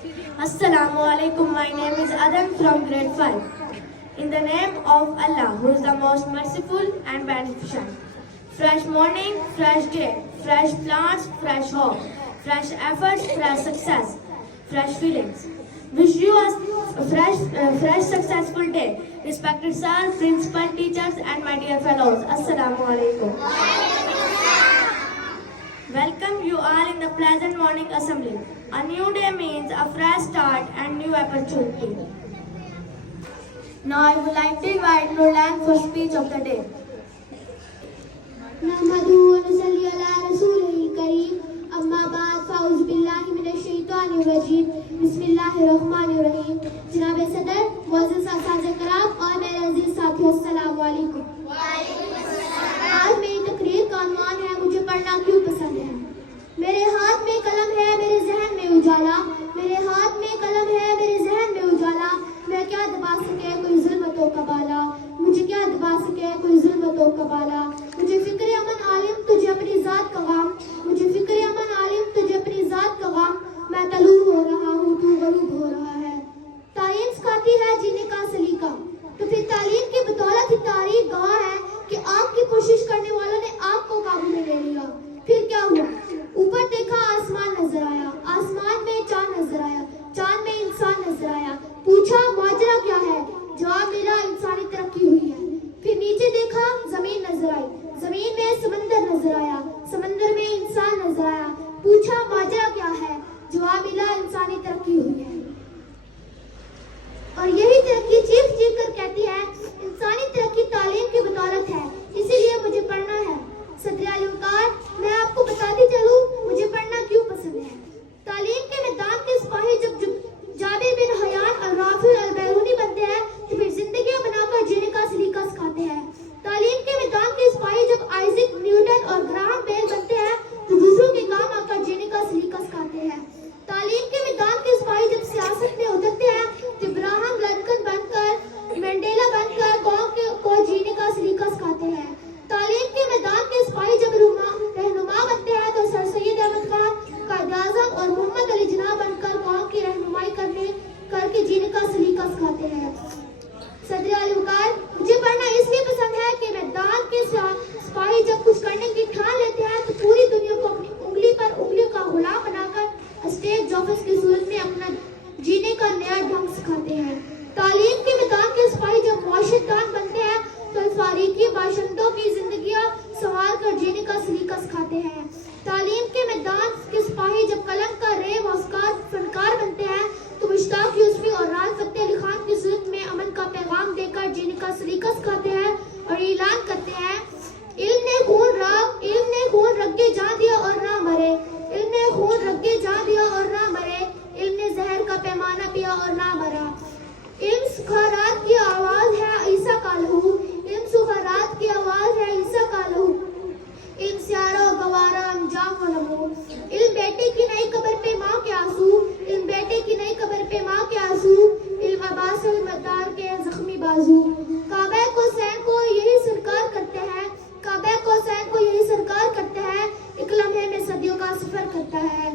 Assalamu alaikum. My name is Adam from grade 5. In the name of Allah, who is the most merciful and beneficent. Fresh morning, fresh day, fresh plants, fresh hope, fresh efforts, fresh success, fresh feelings. Wish you a fresh successful day. Respected sir, principal, teachers and my dear fellows. Assalamu alaikum. Welcome you all in the pleasant morning assembly. A new day means a fresh start and new opportunity. Now I would like to invite Nurlan for speech of the day. نحمده ونصلي على رسوله الكريم اما بعد فاعوذ بالله من الشیطان الرجیم بسم اللہ الرحمن الرحیم. جناب صدر، معزز اساتذہ کرام اور میرے عزیز ساتھیوں، السلام علیکم. آج میری تقریر کا عنوان ہے مجھے پڑھنا کیوں پسند ہے. میرے ہاتھ میں قلم ہے، میرے ذہن میں اجالا. میرے ہاتھ میں قلم ہے، میرے ذہن میں اجالا. میں کیا دبا سکے کوئی ظلمتوں کا بالا، مجھے کیا دبا سکے کوئی ظلمتوں کا بالا. مجھے فکر امن عالم تجھے اپنی ذات کا غام، مجھے فکر امن عالم تجھے اپنی ذات کا غام. میں طلوع ہو رہا ہوں، تو غروب ہو رہا ہے. تعلیم سکھاتی ہے جینے کا سلیقہ، تو پھر تعلیم کی بدولت ہی تاریخ گواہ ہے کہ آگ کی کوشش کرنے والوں نے آگ کو قابو میں لے لیا. پھر کیا ہوا؟ اوپر دیکھا آسمان نظر آیا، آسمان میں چاند نظر آیا، چاند میں انسان نظر آیا. پوچھا ماجرا کیا ہے؟ جواب ملا انسانی ترقی ہوئی ہے. پھر نیچے دیکھا زمین نظر آئی، زمین میں سمندر نظر آیا، سمندر میں انسان نظر آیا. پوچھا ماجرا کیا ہے؟ جواب ملا انسانی ترقی ہوئی ہے. اور یہی ترقی چیخ چیخ کر کہتی ہے انسانی ترقی تعلیم کی بدولت ہے، اسی لیے مجھے پڑھنا ہے. صدر علی وقار، میں آپ کو بتاتی چلوں مجھے پڑھنا کیوں پسند ہے. تعلیم کے میدان کے سپاہی جب جابر بن حیان اور رافع البیرونی بنتے ہیں تو پھر زندگیاں بنا کر جینے کا سلیقہ سکھاتے ہیں. تعلیم کے میدان کے سپاہی جب آئزک نیوٹن اور گراہم بیل بنتے ہیں تو دوسروں کے کام آ کر جینے کا سلیقہ سکھاتے ہیں. تعلیم کے میدان کے سپاہی جب سیاست میں اترتے ہیں تو ابراہم لنکن بن کر، مینڈیلا بن کر قوم کو جینے کا سلیقہ سکھاتے ہیں. تعلیم کے میدان کے سپاہی جب رہنما بنتے ہیں تو سر سید احمد خان، قائد اعظم اور محمد علی جناح بن کر قوم کی رہنمائی کر کے جینے کا سلیقہ سکھاتے ہیں. صدر علی وقار، مجھے پڑھنا اس لیے پسند ہے کہ میدان کے سپاہی جب کچھ کرنے کی ٹھان لیتے ہیں تو پوری دنیا کو اپنی انگلی پر انگلی کا غلام بنا کر اسٹیج جوفس کی صورت میں اپنا جینے کا نیا ڈھنگ سکھاتے ہیں. تعلیم کے میدان کے سپاہی جب معاشرت دان بنتے ہیں تو فاریقی باشندوں کی زندگیاں سنوار کر جینے کا سلیقہ سکھاتے ہیں. تعلیم کے میدان کے سپاہی جب قلم کا ریو موسیقار فنکار بنتے ہیں تو مشتاق یوسفی اور راحت فتح علی خان کی صورت میں امن کا پیغام دے کر جینے کا سلیقہ سکھاتے ہیں اور اعلان کرتے ہیں علم نے خون رکھ کے جان دیا اور نہ مرے، علم نے خون رکھ کے جان دیا اور نہ مرے، علم نے زہر کا پیمانہ پیا اور نہ مرا. علم سخارات کی آواز ہے عیسیٰ کا لہو، علم سخارات کی آواز ہے عیسیٰ کا لہو، علم سیارہ و گوارا انجام و نمو. علم بیٹے کی نئی قبر پہ ماں کے آنسو، علم بیٹے کی نئی قبر پہ ماں کے آنسو، علم عباس المدار کے زخمی بازو. کعبہ کو سین کو یہی سرکار کرتے ہیں، کعبہ کو سین کو یہی سرکار کرتے ہیں، ایک لمحے میں صدیوں کا سفر کرتا ہے.